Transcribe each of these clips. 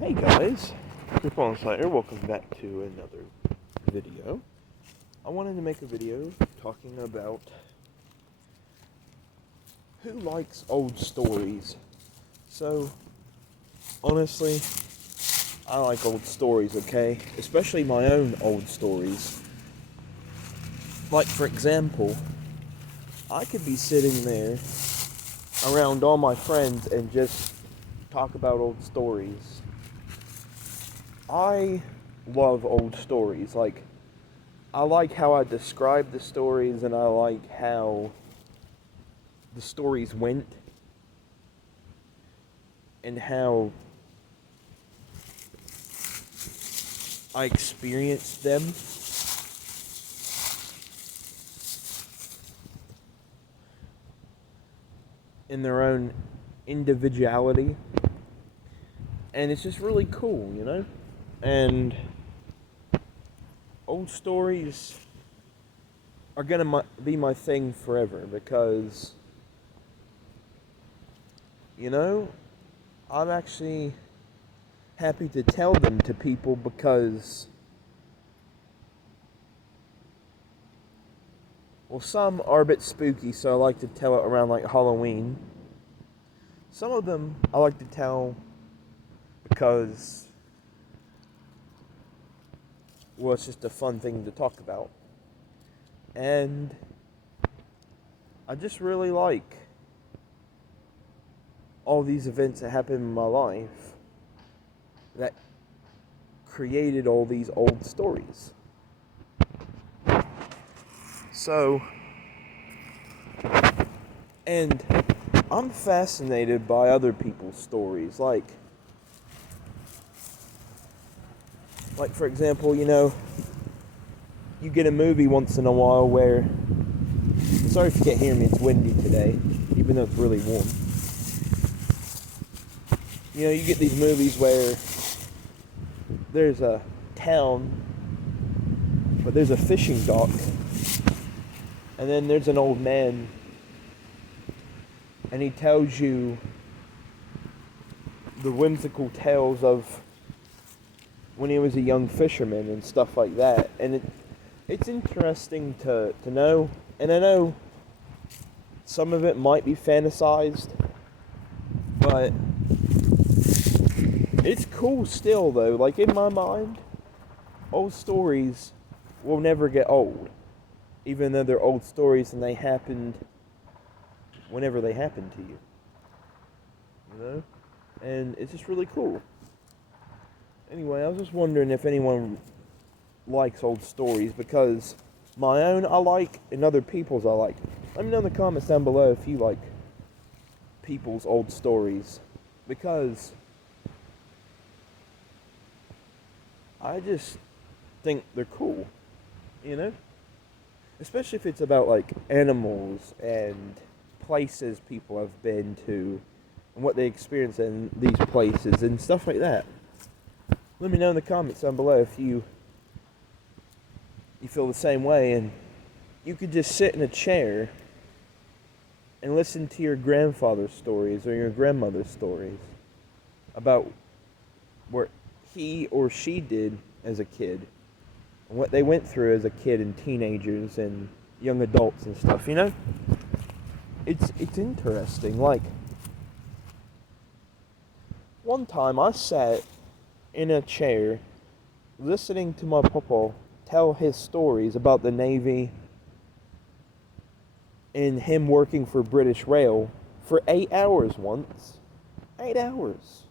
Hey guys, Ripon Slayer, welcome back to another video. I wanted to make a video talking about who likes old stories. So, honestly, I like old stories, okay? Especially my own old stories. Like, for example, I could be sitting there around all my friends and just talk about old stories. I love old stories. I like how I describe the stories, and I like how the stories went and how I experienced them. In their own individuality. And it's just really cool, you know? And old stories are gonna be my thing forever because, you know, I'm actually happy to tell them to people because, well, some are a bit spooky, so I like to tell it around like Halloween. Some of them I like to tell because, well, it's just a fun thing to talk about. And I just really like all these events that happened in my life that created all these old stories. So, and I'm fascinated by other people's stories. Like for example, you know, you get a movie once in a while where, sorry if you can't hear me, it's windy today, even though it's really warm. You know, you get these movies where there's a town, but there's a fishing dock, and then there's an old man, and he tells you the whimsical tales of when he was a young fisherman and stuff like that. And it's interesting to know, and I know some of it might be fantasized, but it's cool still though. Like in my mind, old stories will never get old, even though they're old stories and they happened whenever they happened to you. You know? And it's just really cool. Anyway, I was just wondering if anyone likes old stories, because my own I like and other people's I like. Let me know in the comments down below if you like people's old stories, because I just think they're cool, you know? Especially if it's about like animals and places people have been to and what they experience in these places and stuff like that. Let me know in the comments down below if you feel the same way, and you could just sit in a chair and listen to your grandfather's stories or your grandmother's stories about what he or she did as a kid and what they went through as a kid and teenagers and young adults and stuff, you know? It's interesting. Like, one time I sat in a chair listening to my papa tell his stories about the Navy and him working for British Rail for 8 hours once. 8 hours.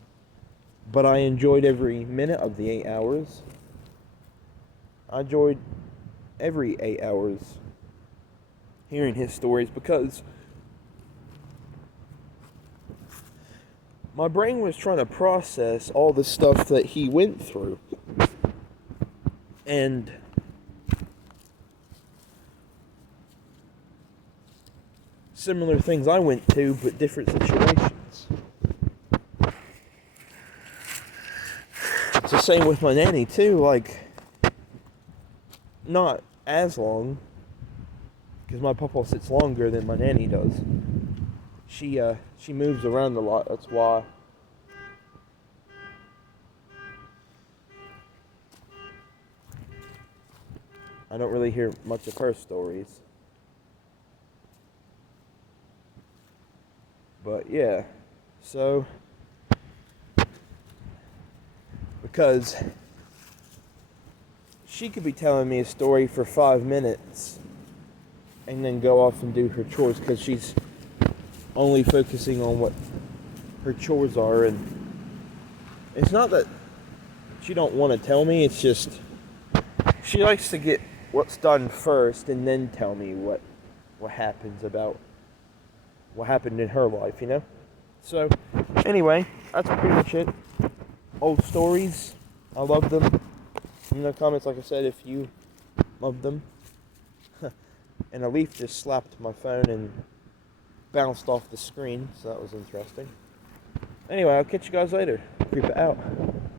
But I enjoyed every minute of the 8 hours. I enjoyed every 8 hours hearing his stories because my brain was trying to process all the stuff that he went through. And similar things I went to, but different situations. It's the same with my nanny too, like, not as long, because my papa sits longer than my nanny does. She moves around a lot, that's why I don't really hear much of her stories. But yeah, so because she could be telling me a story for 5 minutes and then go off and do her chores because she's only focusing on what her chores are, and it's not that she don't want to tell me, it's just she likes to get what's done first and then tell me what happens about what happened in her life, you know? So, anyway, that's pretty much it. Old stories, I love them. In the comments, like I said, if you love them. And a leaf just slapped my phone and bounced off the screen, so that was interesting. Anyway, I'll catch you guys later. Creep it out.